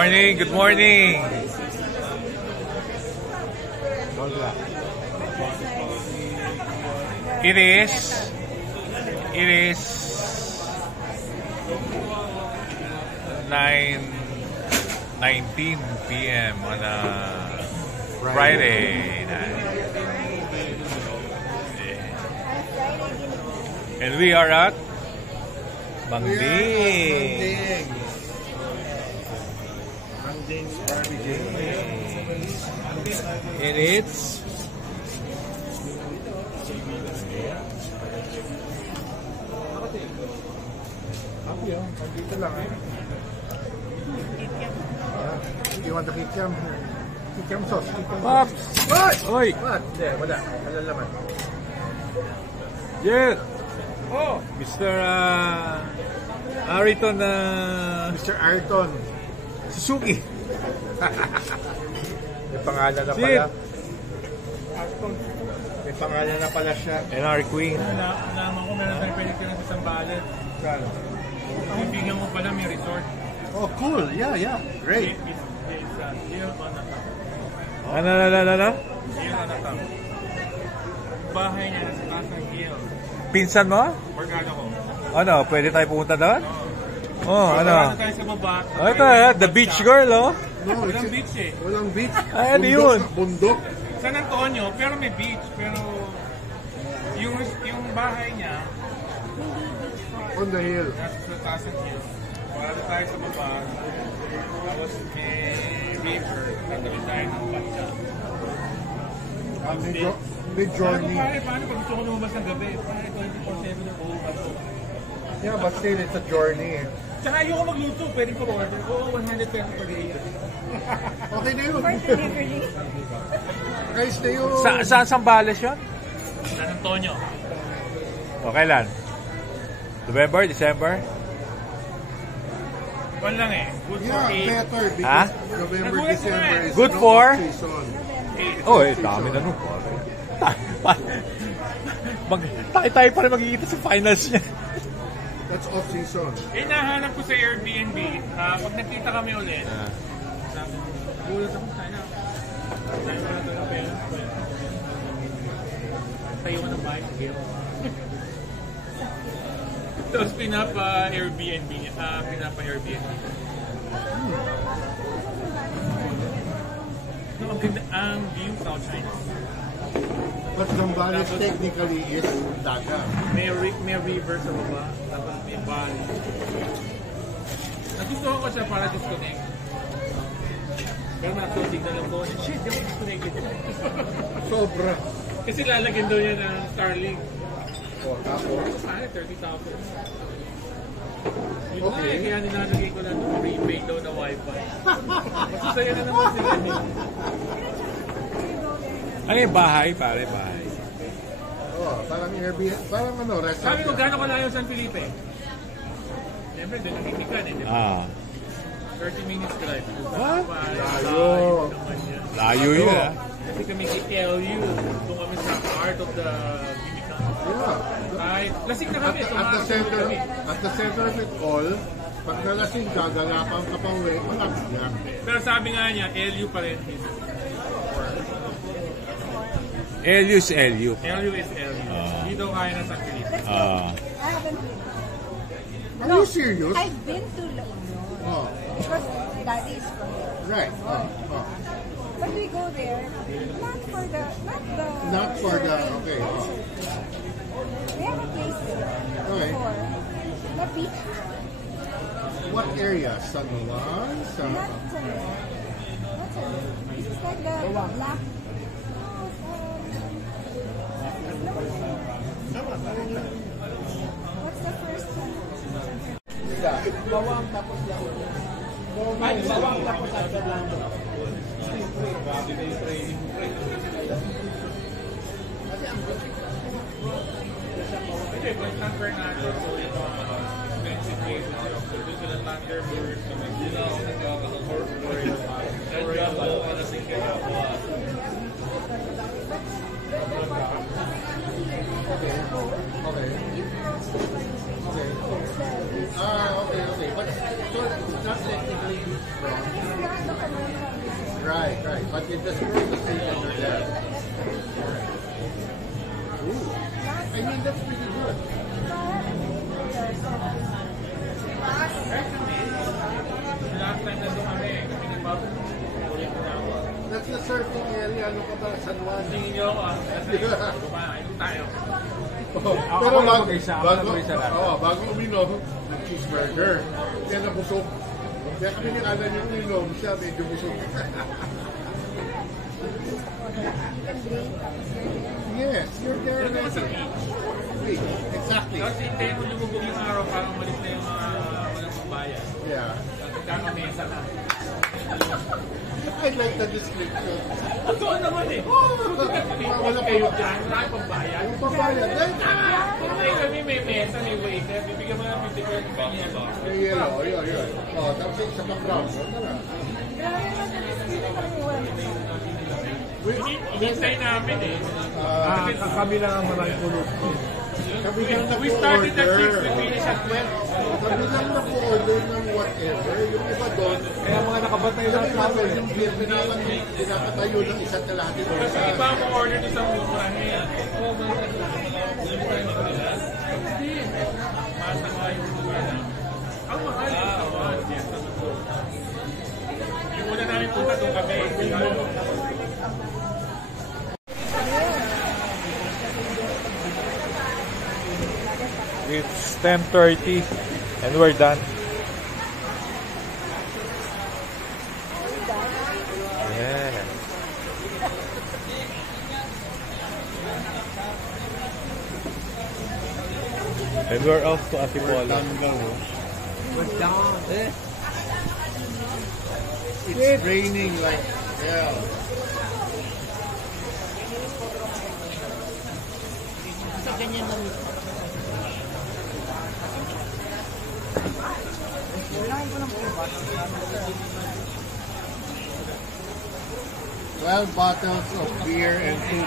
morning, good morning. It is 9:19 p.m. on a Friday night. And we are at Mangding. Mangding's barbecue. And it's Dito lang you want the kikiam? Kikiam sauce? Pops! What? Oy! What? Hindi, wala. Wala laman. Yeah! Oh! Mr. Ariton Mr. Ariton Suzuki. May pangalan na pala. Ariton. May pangalan na pala siya. NR Queen. Nalaman ko meron tayong pwede kayo sa Sambales. Bibigyan mo pala may resort. Oh, cool. Yeah. Great. It's Hill on a Top. Ano? Hill on a Top. Bahay niya sa Pasang Hill. Pinsan mo? Organo ko. Ano? Pwede tayo pumunta doon? Oh, ano? Organo tayo sa baba. Oh, ito the beach girl, oh. No, Walang beach eh. Walang beach. Ay, ano yun? Bundok. San Antonio, pero may beach. Pero yung bahay niya On the hill. nasa Pasang Hill. Organo tayo sa baba. Tapos may river. Tatawid tayo ng bansa. May journey. Paano pag gusto ko lumabas ng gabi? Pare, 24/7 yung buong ako. Yeah, but still, it's a journey. Tsaka ayoko magluto, pwede ko order. Oo, 100 pesos per day. Okay na yun. Guys, na yun. Saan Sambales yun? San Antonio. O, kailan? November? December? One lang eh. Good for Yeah, 8. better. Ha? Because November, Nagulat ko December eh. is Good no for? season. Oh, dami na nun. Tayo pa rin magkikita sa finals niya. That's off season. Nahanap ko sa Airbnb. Pag nakita kami ulit, gulat ako sana. Sana wala ito na pera. Tayo ka ng bahay sa Gil. Tapos pinapa-Airbnb. No, ang ganda ang view South China. But Zambales technically is dagat. May river sa baba. Tapos may valley. Nagustuhan ko siya para disconnect. Pero nasa-dig na lang ko. Shit, di ako disconnected. Sobra. Kasi lalagyan daw niya ng Starlink. O, tapos. Paano? 30,000. Yun Okay. na eh, kaya nilalagay ko na ito. Prepaid daw na wifi. Masasaya na naman sila. Ano yung bahay, pare? Bahay. Oh, parang Airbnb. Parang ano, restaurant. Sabi ko, gano'n kalayo San Felipe? Siyempre, doon nakitikan eh. Di ba? 30 minutes drive. What? Layo. Layo yun, ah. Kasi kami si LU. Doon kami sa heart of the Bibicam. Yeah. Kahit lasing na kami. At the center of it all, pag nalasing ka, galapan ka pa uwi, malapit yan. Pero sabi nga niya, LU pa rin. LU is LU. LU is LU. Dito kaya na San Felipe. Ah. Are you serious? I've been to La Union Oh, because Daddy is from there. right. But we go there not for the Okay. We have a place there Okay. for the beach. What area? San Juan? This is like the black. What's the first one? Bawang tapos lang. Bawang tapos Fernando. Hindi, but San Fernando, so yung expensive places. Doon sila Thunderbird, sa Manila, Okay. But so it's not technically wrong. You just press the seat and you're there. Ooh. I mean, that's pretty good. Last time na doon kami, kami ni Bob, ulit na ako. That's the surfing area. Ano ka ba? San Juan? Tingin niyo ako, kasi kumain tayo. Pero lang mag-isa, ako lang mag-isa lang. bago uminom, cheeseburger. Kaya nabusog. Kaya kami ni Alan yung uminom, siya medyo busog. Yes, you're there. Pero naman sa beach. Exactly. Kasi hintayin mo lumubog yung araw para umalis na yung mga walang pagbayan. Yeah. Magkakamesa na. I like the description. Totoo naman eh. Wala Kayo dyan, wala kayong pagbayan. Yung papaya. Kaya kami may mesa, may waiter, bibigyan mo ng 50 pesos pa niya. Yung yellow, yun. Oh, tapos yung sa background. Hinintay namin eh. Kami lang ang maraming kulog. Kami lang We started at 6, we nag-order. finished at 12. Kami lang nag-order ng whatever. Yung iba doon, Kaya mga nakabantay lang sabi sa amin. namin, yung beer pinapatayo ng isa't kalahati doon. Kasi iba ang order doon sa murahin. Masama yung mura lang. Ang mahal yung sawan. Yung una namin punta doon kami. It's 10:30 and we're done. Yeah. And we're off to Antipolo. It's raining like hell. Bottles of beer and 2